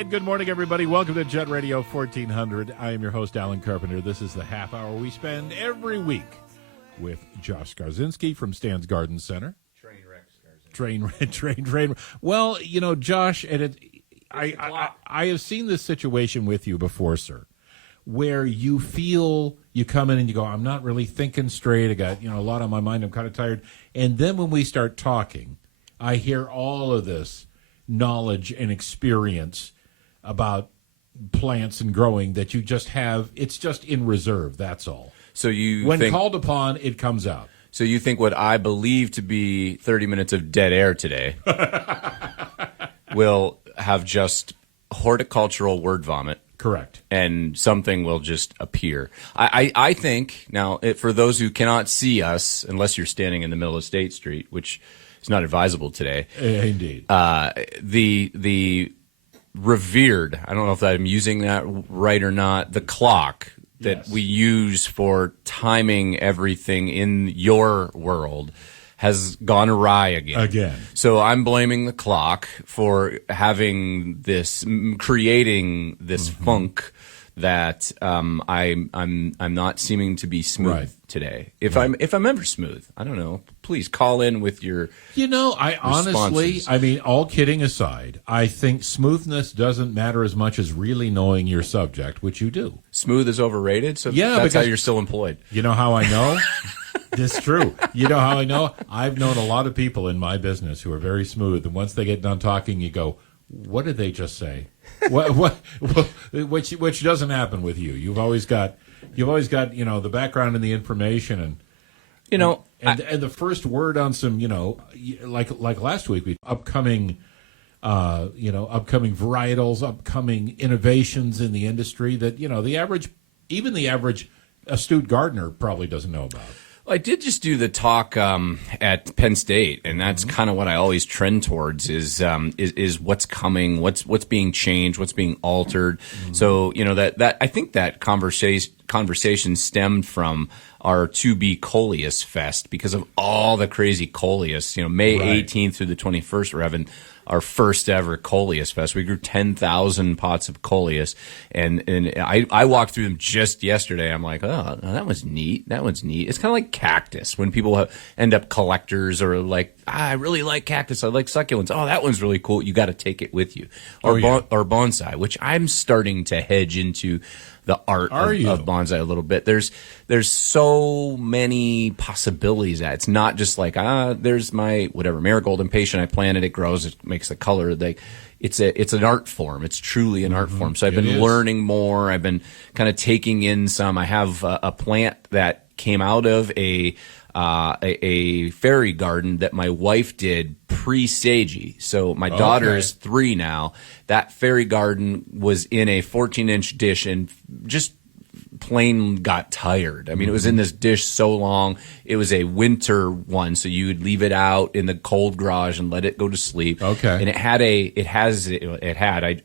And good morning, everybody. Welcome to Jet Radio 1400. I am your host, Alan Carpenter. This is the half hour we spend every week with Josh Skarzinski from Stan's Garden Center. Train. Well, you know, Josh, and I have seen this situation with you before, sir, where you feel you come in and you go, I'm not really thinking straight. I got, a lot on my mind. I'm kind of tired. And then when we start talking, I hear all of this knowledge and experience about plants and growing that you just have. It's just in reserve. That's all. So when called upon, it comes out. So you think what I believe to be 30 minutes of dead air today will have just horticultural word vomit. Correct. And something will just appear. I think, now, for those who cannot see us, unless you're standing in the middle of State Street, which is not advisable today. Indeed. The revered, I don't know if I'm using that right or not, the clock that we use for timing everything in your world has gone awry again. So I'm blaming the clock for having this, creating this funk that I'm not seeming to be smooth today. If I'm ever smooth, I don't know. Please call in with your I honestly, all kidding aside, I think smoothness doesn't matter as much as really knowing your subject, which you do. Smooth is overrated, so that's how you're still employed. You know how I know? It's true. You know how I know? I've known a lot of people in my business who are very smooth, and once they get done talking, you go, what did they just say? Which doesn't happen with you. You've always got the background and the information, and the first word on some like last week, we upcoming varietals, upcoming innovations in the industry that the average astute gardener probably doesn't know about. I did just do the talk at Penn State, and that's kind of what I always trend towards is what's coming, what's being changed, what's being altered. So that I think that conversation stemmed from our To Be Coleus Fest because of all the crazy Coleus. May 18th through the 21st, we're having our first ever Coleus Fest. We grew 10,000 pots of Coleus, and I walked through them just yesterday. I'm like, oh, that was neat. That one's neat. It's kind of like cactus. When people end up collectors or like, I really like cactus. I like succulents. Oh, that one's really cool. You got to take it with you. Or bonsai, which I'm starting to hedge into the art of bonsai a little bit. There's so many possibilities. It's not just like there's my whatever marigold impatient. I planted, it grows, it makes the color. It's an art form. It's truly an art form. So I've been learning more. I've been kind of taking in some. I have a plant that came out of a fairy garden that my wife did pre-Seiji. So my daughter is 3 now. That fairy garden was in a 14-inch dish and just plain got tired. I mean, it was in this dish so long. It was a winter one, so you would leave it out in the cold garage and let it go to sleep. Okay. And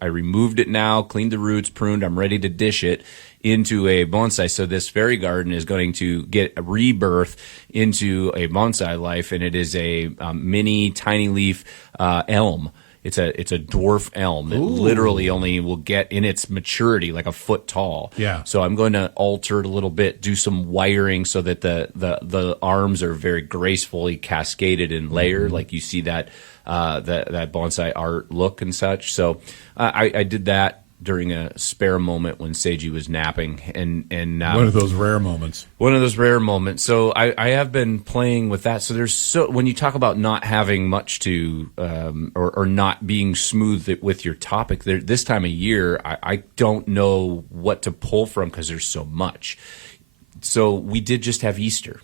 I removed it now, cleaned the roots, pruned. I'm ready to dish it into a bonsai. So this fairy garden is going to get a rebirth into a bonsai life, and it is a mini tiny leaf elm. It's a dwarf elm that literally only will get in its maturity like a foot tall. Yeah. So I'm going to alter it a little bit, do some wiring so that the arms are very gracefully cascaded and layered, like you see that bonsai art look and such. So I did that during a spare moment when Seiji was napping, and one of those rare moments. So I have been playing with that. So when you talk about not having much to or not being smooth with your topic, this time of year I don't know what to pull from because there's so much. So we did just have Easter.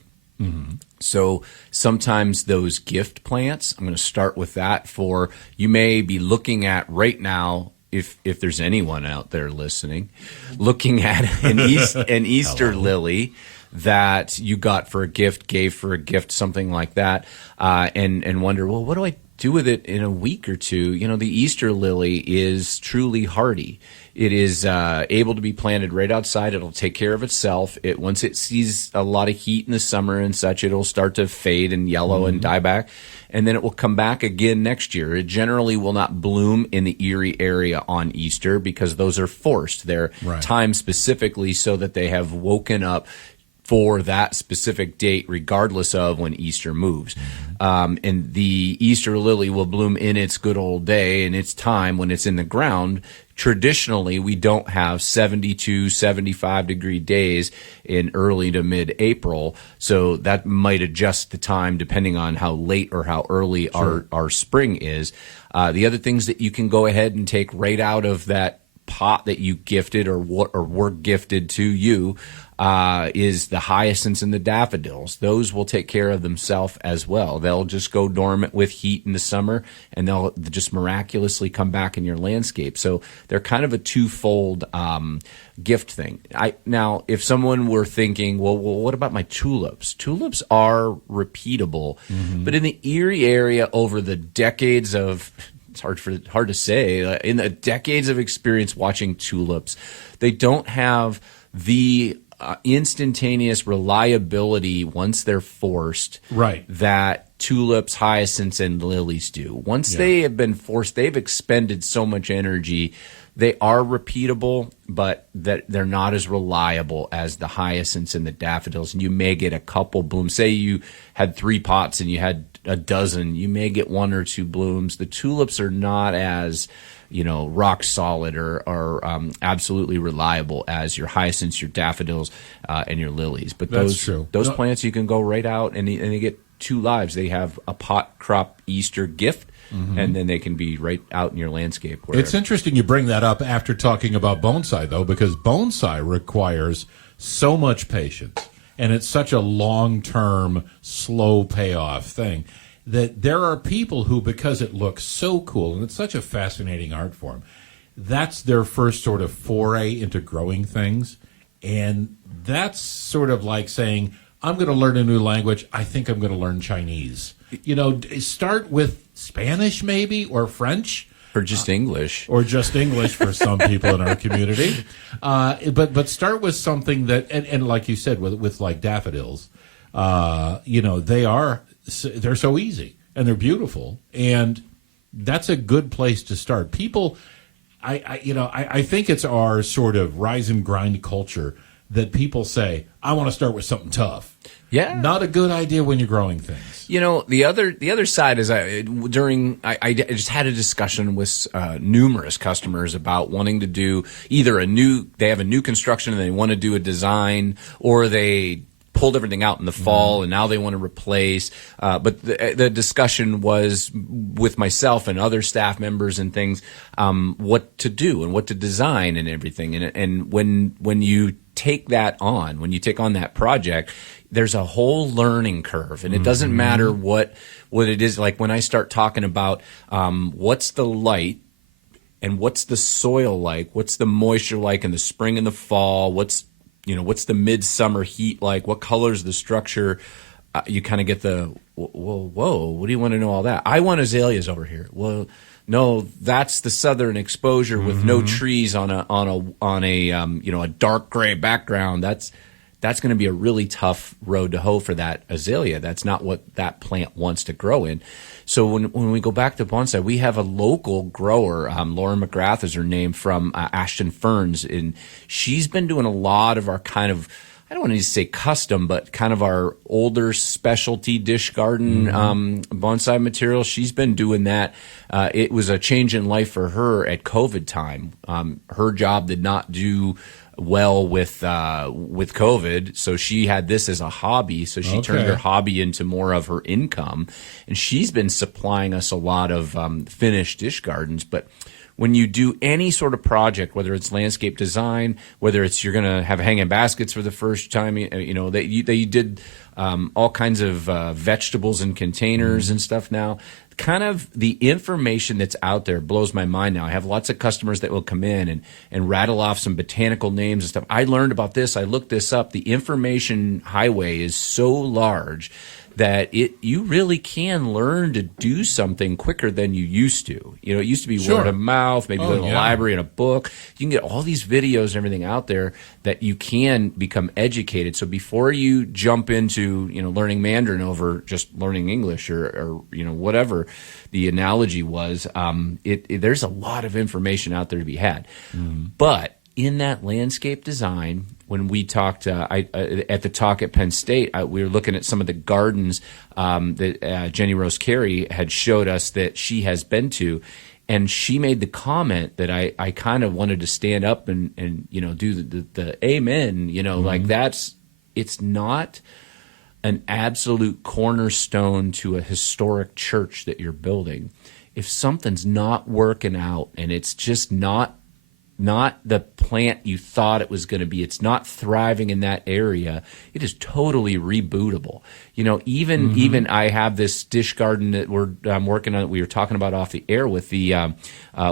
So sometimes those gift plants, I'm going to start with that. For you may be looking at right now, if there's anyone out there listening, looking at an Easter lily that you got for a gift, gave for a gift, something like that, and wonder, well, what do I do with it in a week or two? The Easter lily is truly hardy. It is able to be planted right outside. It'll take care of itself. Once it sees a lot of heat in the summer and such, it'll start to fade and yellow and die back. and then it will come back again next year. It generally will not bloom in the Erie area on Easter because those are forced. They're timed specifically so that they have woken up for that specific date, regardless of when Easter moves. And the Easter lily will bloom in its good old day and its time when it's in the ground. Traditionally, we don't have 72, 75-degree days in early to mid-April, so that might adjust the time depending on how late or how early our spring is. The other things that you can go ahead and take right out of that pot that you gifted or were gifted to you is the hyacinths and the daffodils. Those will take care of themselves as well. They'll just go dormant with heat in the summer, and they'll just miraculously come back in your landscape. So they're kind of a twofold gift thing. Now, if someone were thinking, well, what about my tulips? Tulips are repeatable, but in the Erie area over the decades of it's hard to say. In the decades of experience watching tulips, they don't have the instantaneous reliability once they're forced that tulips, hyacinths, and lilies do. Once they have been forced, they've expended so much energy. They are repeatable, but that they're not as reliable as the hyacinths and the daffodils. And you may get a couple blooms. Say you had 3 pots and you had a dozen, you may get 1 or 2 blooms. The tulips are not as rock solid or absolutely reliable as your hyacinths, your daffodils, and your lilies. But those plants you can go right out and they get 2 lives. They have a pot crop Easter gift, and then they can be right out in your landscape. Wherever. It's interesting you bring that up after talking about bonsai, though, because bonsai requires so much patience, and it's such a long-term, slow payoff thing that there are people who, because it looks so cool, and it's such a fascinating art form, that's their first sort of foray into growing things. And that's sort of like saying, I'm going to learn a new language. I think I'm going to learn Chinese. Start with Spanish maybe, or French. Or just English. Or just English for some people in our community. But start with something that, and like you said, with like daffodils, they're so easy and they're beautiful, and that's a good place to start. People, I think it's our sort of rise and grind culture that people say, I want to start with something tough. Yeah, not a good idea when you're growing things. The other side is I just had a discussion with numerous customers about wanting to do either they have a new construction and they want to do a design, or they pulled everything out in the fall and now they want to replace. But the discussion was with myself and other staff members and things, what to do and what to design and everything. And when you take that on, when you take on that project, there's a whole learning curve, and it doesn't matter what it is. Like when I start talking about what's the light and what's the soil like, what's the moisture like in the spring and the fall, what's the midsummer heat like, what color's the structure, you kind of get the whoa, what do you want to know all that? I want azaleas over here. Well, no, that's the southern exposure with no trees on a dark gray background. That's going to be a really tough road to hoe for that azalea. That's not what that plant wants to grow in. So when we go back to bonsai, we have a local grower, Laura McGrath is her name, from Ashton Ferns, and she's been doing a lot of our kind of, I don't want to say custom, but kind of our older specialty dish garden bonsai material. She's been doing that. It was a change in life for her at COVID time. Her job did not do well with COVID, so she had this as a hobby. So she turned her hobby into more of her income, and she's been supplying us a lot of finished dish gardens. But when you do any sort of project, whether it's landscape design, whether it's you're going to have hanging baskets for the first time, they did all kinds of vegetables in containers and stuff now. Kind of the information that's out there blows my mind now. I have lots of customers that will come in and rattle off some botanical names and stuff. I learned about this. I looked this up. The information highway is so large that you really can learn to do something quicker than you used to. You know, it used to be word of mouth, maybe go to the library and a book. You can get all these videos and everything out there that you can become educated. So before you jump into, you know, learning Mandarin over just learning English or you know, whatever the analogy was, there's a lot of information out there to be had. But in that landscape design, when we talked at the talk at Penn State, we were looking at some of the gardens that Jenny Rose Carey had showed us that she has been to, and she made the comment that I kind of wanted to stand up and you know, do the amen, you know, like it's not an absolute cornerstone to a historic church that you're building. If something's not working out and it's just not the plant you thought it was going to be, it's not thriving in that area, it is totally rebootable. You know, even I have this dish garden that I'm working on, that we were talking about off the air with the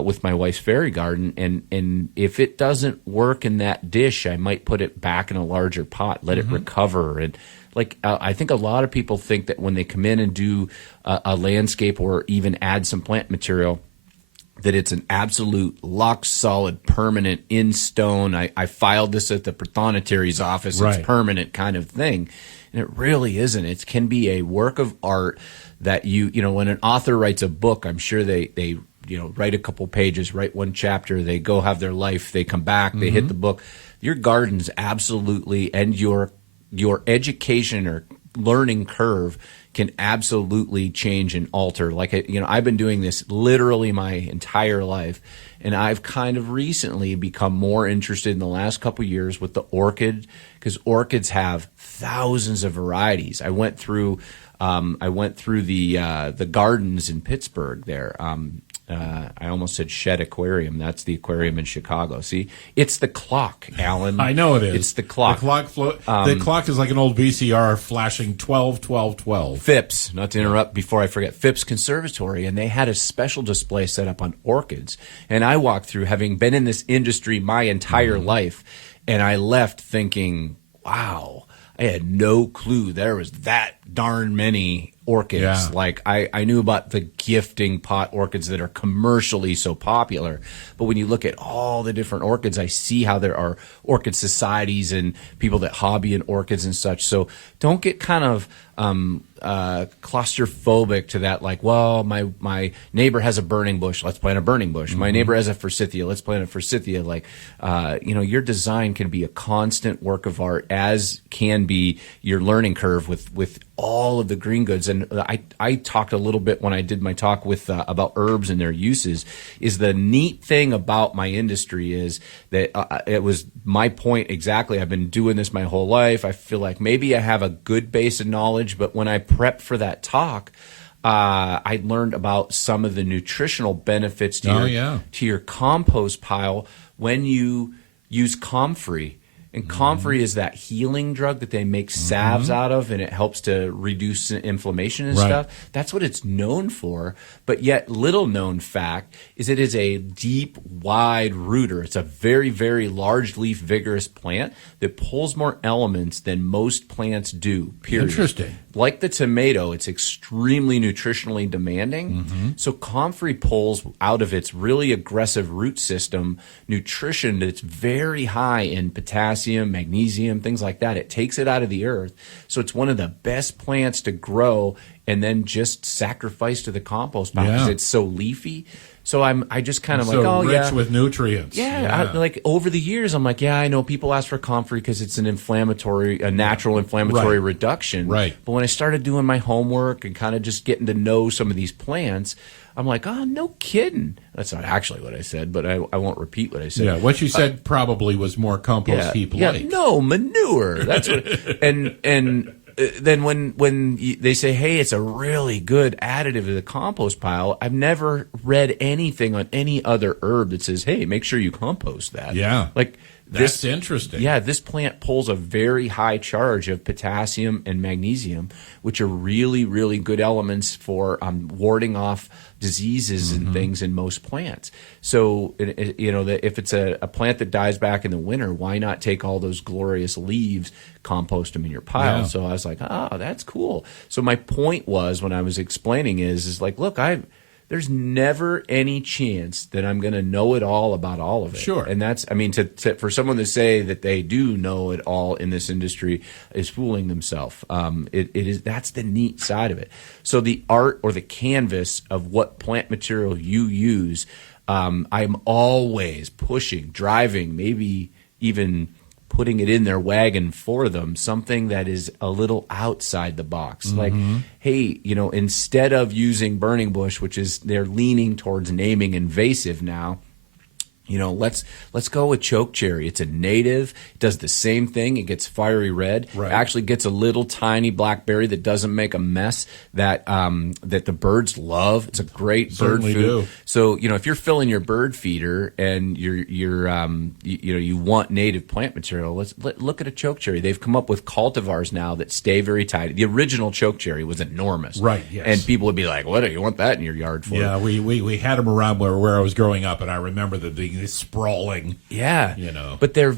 with my wife's fairy garden, and if it doesn't work in that dish, I might put it back in a larger pot, let it recover. And like I think a lot of people think that when they come in and do a landscape or even add some plant material, that it's an absolute lock solid, permanent, in stone. I filed this at the Prothonotari's office. It's permanent kind of thing. And it really isn't. It can be a work of art that you know, when an author writes a book, I'm sure they you know, write a couple pages, write one chapter, they go have their life, they come back, they hit the book. Your garden's absolutely, and your education or learning curve can absolutely change and alter. Like, you know, I've been doing this literally my entire life, and I've kind of recently become more interested in the last couple of years with the orchid, because orchids have thousands of varieties. I went through the gardens in Pittsburgh there. I almost said Shed Aquarium. That's the aquarium in Chicago. See, it's the clock, Alan. I know it is. It's the clock. The clock is like an old VCR flashing 12, 12, 12. Phipps, not to interrupt before I forget, Phipps Conservatory, and they had a special display set up on orchids. And I walked through, having been in this industry my entire life, and I left thinking, wow, I had no clue there was that darn many orchids. Yeah. Like I knew about the gifting pot orchids that are commercially so popular, but when you look at all the different orchids, I see how there are orchid societies and people that hobby in orchids and such. So don't get kind of claustrophobic to that, like, well, my neighbor has a burning bush, let's plant a burning bush. My neighbor has a forsythia, let's plant a forsythia. Like, you know, your design can be a constant work of art, as can be your learning curve with all of the green goods. And I talked a little bit when I did my talk with about herbs and their uses. Is the neat thing about my industry is that it was my point exactly. I've been doing this my whole life. I feel like maybe I have a good base of knowledge, but when I prepped for that talk, I learned about some of the nutritional benefits to your compost pile when you use comfrey. And comfrey is that healing drug that they make salves out of, and it helps to reduce inflammation and stuff. That's what it's known for. But yet, little known fact is it is a deep, wide rooter. It's a very, very large leaf, vigorous plant that pulls more elements than most plants do, period. Interesting. Like the tomato, it's extremely nutritionally demanding. So comfrey pulls out of its really aggressive root system nutrition that's very high in potassium, magnesium, things like that. It takes it out of the earth. So it's one of the best plants to grow and then just sacrifice to the compost pile because it's so leafy. So I just kind of like, oh rich yeah, with nutrients. Yeah, like over the years, I'm like, yeah, I know people ask for comfrey because it's a natural inflammatory reduction. Right. But when I started doing my homework and kind of just getting to know some of these plants, I'm like, oh, no kidding. That's not actually what I said, but I won't repeat what I said. Yeah, what you said probably was more compost heap like. No, manure. That's what. and then when they say, hey, it's a really good additive to the compost pile, I've never read anything on any other herb that says, hey, make sure you compost that. Yeah. Like, That's interesting. Yeah, this plant pulls a very high charge of potassium and magnesium, which are really, really good elements for warding off diseases and things in most plants. So, if it's a plant that dies back in the winter, why not take all those glorious leaves, compost them in your pile? Yeah. So I was like, that's cool. So my point was, when I was explaining is like, look, there's never any chance that I'm going to know it all about all of it. Sure. And that's, for someone to say that they do know it all in this industry is fooling themselves. That's the neat side of it. So the art or the canvas of what plant material you use, I'm always pushing, driving, maybe even putting it in their wagon for them, something that is a little outside the box. Like, hey, instead of using burning bush, which is they're leaning towards naming invasive now, let's go with chokecherry. It's a native. It does the same thing. It gets fiery red. Right. It actually gets a little tiny blackberry that doesn't make a mess that the birds love. It's a great Certainly bird food. do. So if you're filling your bird feeder and you want native plant material, look at a chokecherry. They've come up with cultivars now that stay very tight. The original chokecherry was enormous. Right, yes. And people would be like, "What do you want that in your yard for?" Yeah, we had them around where I was growing up, and I remember them being sprawling. Yeah, but they're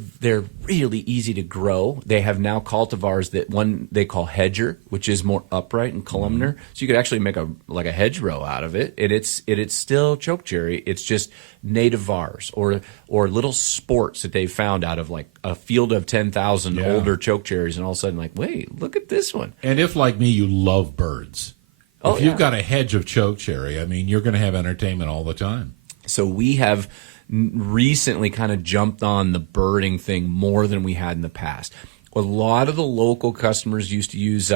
really easy to grow. They have now cultivars that one they call hedger, which is more upright and columnar. So you could actually make a hedgerow out of it, and it's still chokecherry. It's just native vars or little sports that they found out of like a field of 10,000 older chokecherries, and all of a sudden like, wait, look at this one. And if like me, you love birds, if you've got a hedge of chokecherry, you're going to have entertainment all the time. So we have recently kind of jumped on the birding thing more than we had in the past. A lot of the local customers used to use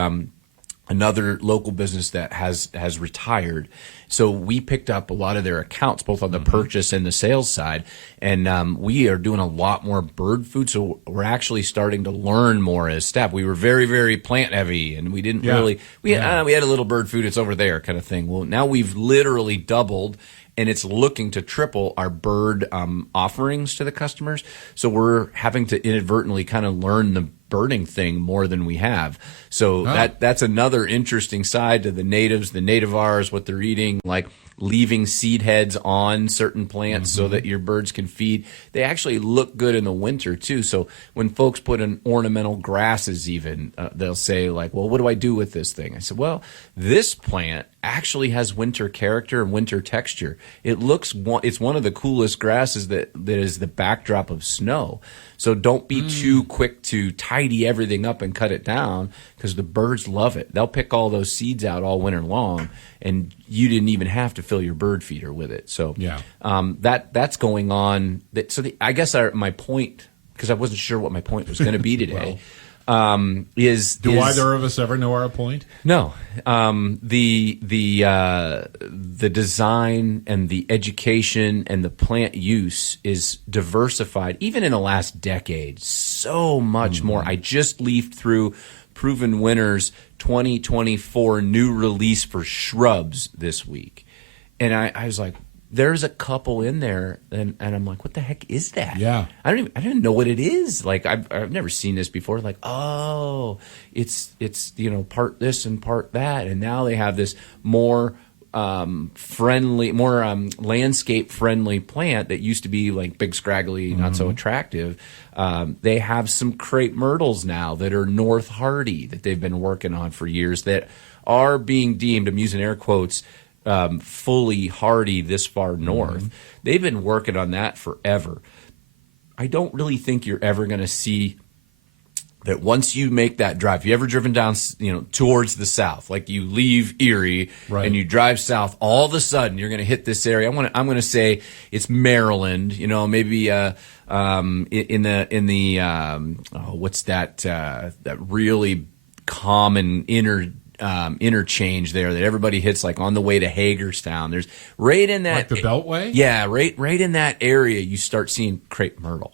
another local business that has retired. So we picked up a lot of their accounts, both on the purchase and the sales side. And we are doing a lot more bird food. So we're actually starting to learn more as staff. We were very, very plant heavy, and we didn't really, we had a little bird food. It's over there kind of thing. Well, now we've literally doubled, and it's looking to triple our bird offerings to the customers. So we're having to inadvertently kind of learn the birding thing more than we have. So that's another interesting side to the natives, the nativars, what they're eating, like leaving seed heads on certain plants so that your birds can feed. They actually look good in the winter too. So when folks put in ornamental grasses even, they'll say like, well, what do I do with this thing? I said, well, this plant actually has winter character and winter texture. It's one of the coolest grasses that is the backdrop of snow. So don't be too quick to tidy everything up and cut it down, because the birds love it. They'll pick all those seeds out all winter long, and you didn't even have to fill your bird feeder with it. So that's going on. I guess my point, because I wasn't sure what my point was going to be today, is either of us ever know our point? No. The design and the education and the plant use is diversified, even in the last decade, so much more. I just leafed through Proven Winners 2024 new release for shrubs this week, and I was like, there's a couple in there, and I'm like, what the heck is that? Yeah. I don't even know what it is. Like, I've never seen this before. Like, oh, it's part this and part that, and now they have this more friendly, more landscape friendly plant that used to be like big, scraggly, not so attractive. They have some crepe myrtles now that are North Hardy that they've been working on for years that are being deemed, I'm using air quotes, fully hardy this far north. They've been working on that forever. I don't really think you're ever going to see that once you make that drive. If you ever driven down, towards the south, like you leave Erie and you drive south, all of a sudden you're going to hit this area. I'm going to say it's Maryland. Maybe in the what's that that really common interchange there that everybody hits, like on the way to Hagerstown. There's right in that, like the Beltway. Yeah, right in that area, you start seeing crepe myrtle.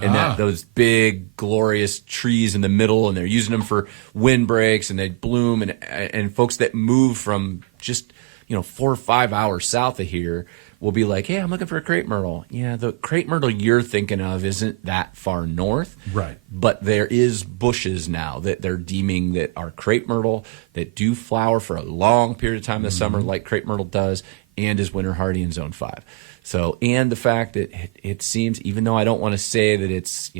And those big, glorious trees in the middle, and they're using them for windbreaks, and they bloom, and folks that move from just 4 or 5 hours south of here will be like, hey, I'm looking for a crepe myrtle. Yeah, the crepe myrtle you're thinking of isn't that far north. Right. But there is bushes now that they're deeming that are crepe myrtle that do flower for a long period of time in the summer like crepe myrtle does and is winter hardy in zone 5. So, and the fact that it seems, even though I don't want to say that it's,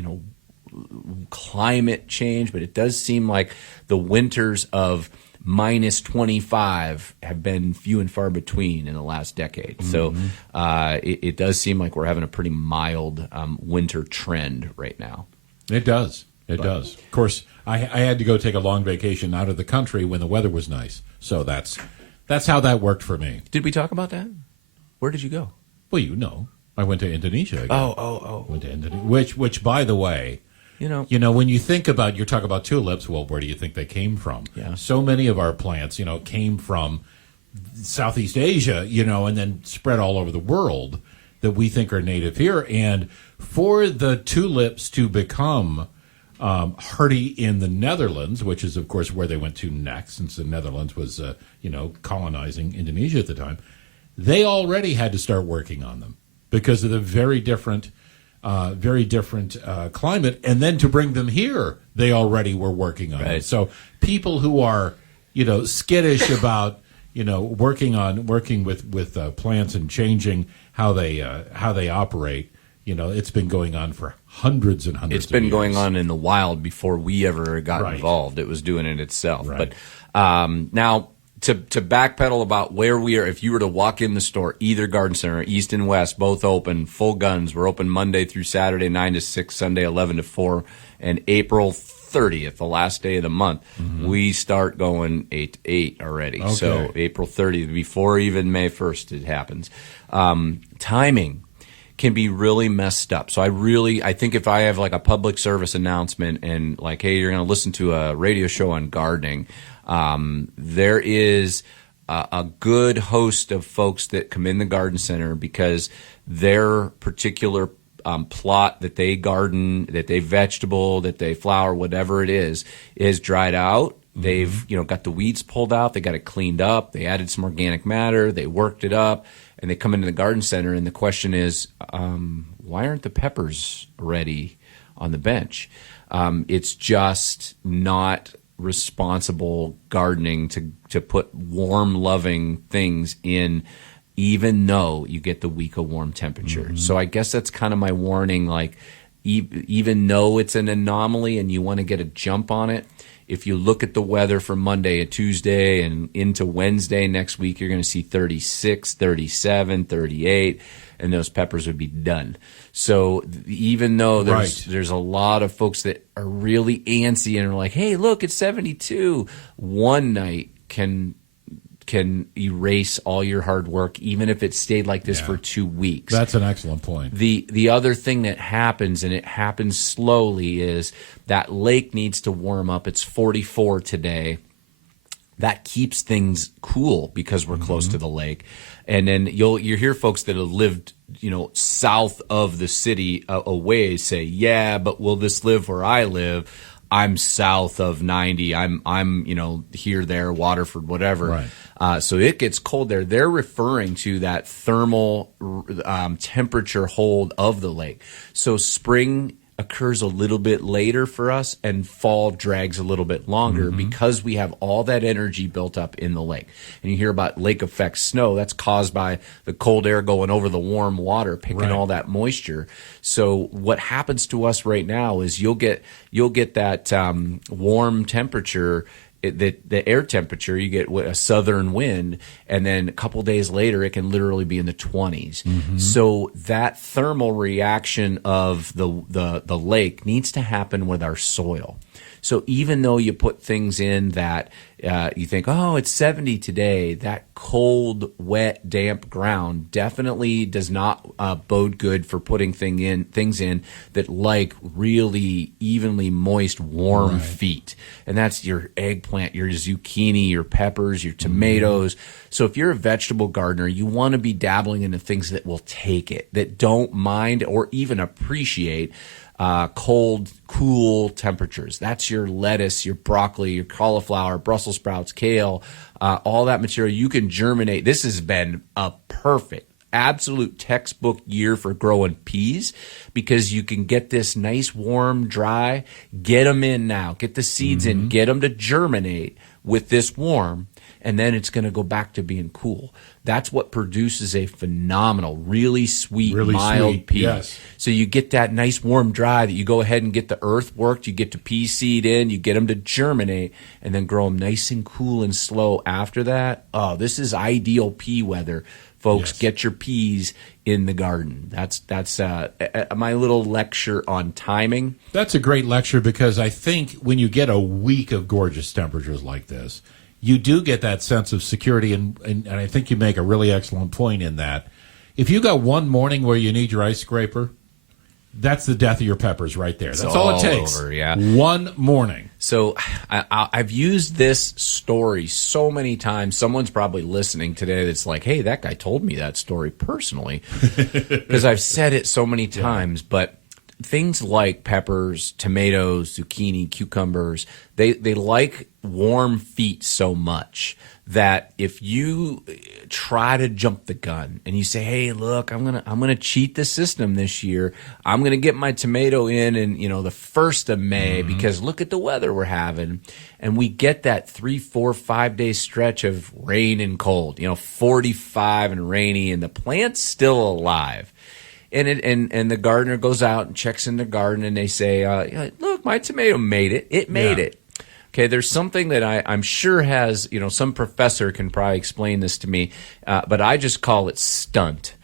climate change, but it does seem like the winters of minus 25 have been few and far between in the last decade. So it does seem like we're having a pretty mild winter trend right now. It does. It does. Of course, I had to go take a long vacation out of the country when the weather was nice. So that's how that worked for me. Did we talk about that? Where did you go? Well, I went to Indonesia again. Oh. Went to Indonesia, which by the way, when you think about, you're talking about tulips, well, where do you think they came from? Yeah. So many of our plants, came from Southeast Asia, and then spread all over the world that we think are native here. And for the tulips to become hardy in the Netherlands, which is, of course, where they went to next, since the Netherlands was, colonizing Indonesia at the time, they already had to start working on them because of the very different climate, and then to bring them here, they already were working on it. So people who are, skittish about, working with plants and changing how they operate, it's been going on for hundreds and hundreds. It's been of years. going on in the wild before we ever got involved. It was doing it itself. Right. But now, to backpedal about where we are, if you were to walk in the store, either garden center, east and west, both open, full guns. We're open Monday through Saturday, 9 to 6, Sunday, 11 to 4. And April 30th, the last day of the month, we start going 8 to 8 already. Okay. So April 30th, before even May 1st it happens. Timing can be really messed up. So I think if I have like a public service announcement and like, hey, you're going to listen to a radio show on gardening, there is a good host of folks that come in the garden center because their particular plot that they garden, that they vegetable, that they flower, whatever it is dried out. They've got the weeds pulled out. They got it cleaned up. They added some organic matter. They worked it up, and they come into the garden center. And the question is, why aren't the peppers ready on the bench? It's just not responsible gardening to put warm loving things in, even though you get the week of warm temperature. So I guess that's kind of my warning, like even though it's an anomaly and you want to get a jump on it, if you look at the weather from Monday and Tuesday and into Wednesday next week, you're going to see 36, 37, 38, and those peppers would be done. So even though there's a lot of folks that are really antsy and are like, hey, look, it's 72, one night can erase all your hard work, even if it stayed like this for 2 weeks. That's an excellent point. The other thing that happens, and it happens slowly, is that lake needs to warm up. It's 44 today. That keeps things cool because we're close to the lake. And then you hear folks that have lived, south of the city away say, yeah, but will this live where I live? I'm south of 90. I'm here, there, Waterford, whatever. Right. So it gets cold there. They're referring to that thermal temperature hold of the lake. So spring occurs a little bit later for us, and fall drags a little bit longer because we have all that energy built up in the lake. And you hear about lake effect snow. That's caused by the cold air going over the warm water, picking all that moisture. So what happens to us right now is you'll get that warm temperature. The air temperature, you get a southern wind, and then a couple days later, it can literally be in the 20s. So that thermal reaction of the lake needs to happen with our soil. So even though you put things in that you think, oh, it's 70 today, that cold, wet, damp ground definitely does not bode good for putting things in that like really evenly moist, warm feet. And that's your eggplant, your zucchini, your peppers, your tomatoes. So if you're a vegetable gardener, you want to be dabbling into things that will take it, that don't mind or even appreciate cold, cool temperatures. That's your lettuce, your broccoli, your cauliflower, Brussels sprouts, kale, all that material. You can germinate. This has been a perfect, absolute textbook year for growing peas because you can get this nice, warm, dry, get them in now, get the seeds in, get them to germinate with this warm, and then it's going to go back to being cool. That's what produces a phenomenal, really sweet, mild pea. Yes. So you get that nice, warm, dry that you go ahead and get the earth worked, you get the pea seed in, you get them to germinate, and then grow them nice and cool and slow after that. Oh, this is ideal pea weather. Folks, Yes. get your peas in the garden. That's my little lecture on timing. That's a great lecture because I think when you get a week of gorgeous temperatures like this, you do get that sense of security, and I think you make a really excellent point in that. If you got one morning where you need your ice scraper, that's the death of your peppers right there. That's all it takes. Over, yeah. One morning. So I've used this story so many times. Someone's probably listening today that's like, hey, that guy told me that story personally because I've said it so many times. But things like peppers, tomatoes, zucchini, cucumbers, they like warm feet so much that if you try to jump the gun and you say, hey, look, I'm gonna cheat the system this year. I'm gonna get my tomato in the 1st of May because look at the weather we're having. And we get that 3, 4, 5 day stretch of rain and cold, 45 and rainy, and the plant's still alive. And the gardener goes out and checks in the garden, and they say, look, my tomato made it. It made it. Okay, there's something that I'm sure has, some professor can probably explain this to me, but I just call it stunt.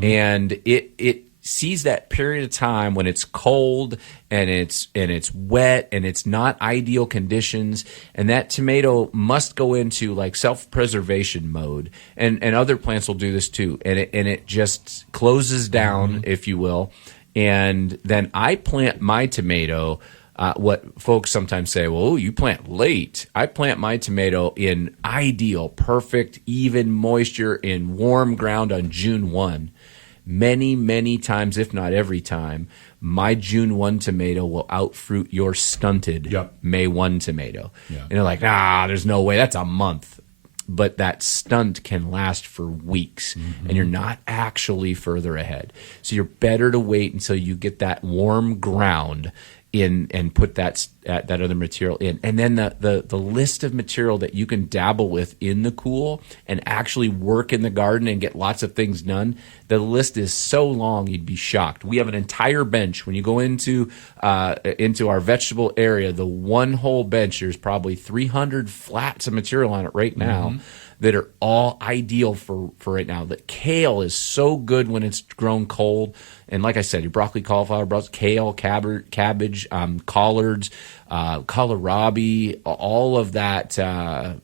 And it sees that period of time when it's cold and it's wet and it's not ideal conditions, and that tomato must go into like self-preservation mode, and other plants will do this too, and it just closes down, if you will, and then I plant my tomato. What folks sometimes say, well, you plant late. I plant my tomato in ideal, perfect, even moisture in warm ground on June 1. Many, many times, if not every time, my June 1 tomato will outfruit your stunted May 1 tomato. Yeah. And they're like, there's no way. That's a month. But that stunt can last for weeks, and you're not actually further ahead. So you're better to wait until you get that warm ground in and put that other material in, and then the list of material that you can dabble with in the cool and actually work in the garden and get lots of things done. The list is so long you'd be shocked. We have an entire bench. When you go into our vegetable area, the one whole bench, there's probably 300 flats of material on it right now that are all ideal for right now. The kale is so good when it's grown cold. And like I said, your broccoli, cauliflower, kale, cabbage, collards, kohlrabi, all of that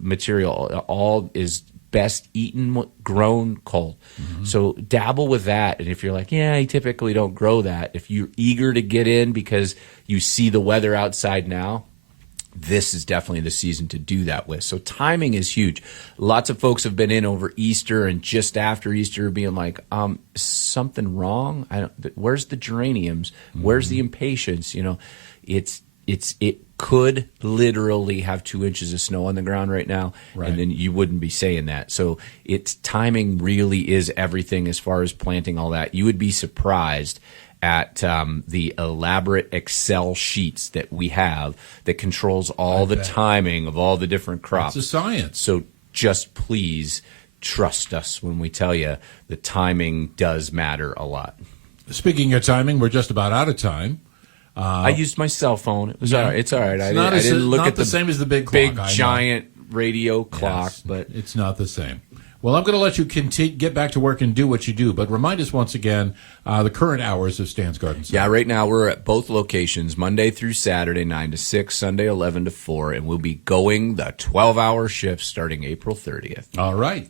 material, all is best eaten grown cold. So dabble with that. And if you're like, I typically don't grow that, if you're eager to get in because you see the weather outside now, this is definitely the season to do that with. So timing is huge. Lots of folks have been in over Easter and just after Easter being like, something wrong? Where's the geraniums? Where's the impatiens? It could literally have 2 inches of snow on the ground right now, and then you wouldn't be saying that. So it's timing really is everything as far as planting all that. You would be surprised at the elaborate Excel sheets that we have that controls all the timing of all the different crops. It's a science. So just please trust us when we tell you the timing does matter a lot. Speaking of timing, we're just about out of time. I used my cell phone. It was all right. It's all right. I didn't look at the same as the big clock, giant radio clock, Yes, but it's not the same. Well, I'm going to let you get back to work and do what you do, but remind us once again the current hours of Stan's Garden Center. Yeah, right now we're at both locations, Monday through Saturday, 9 to 6, Sunday, 11 to 4, and we'll be going the 12-hour shift starting April 30th. All right.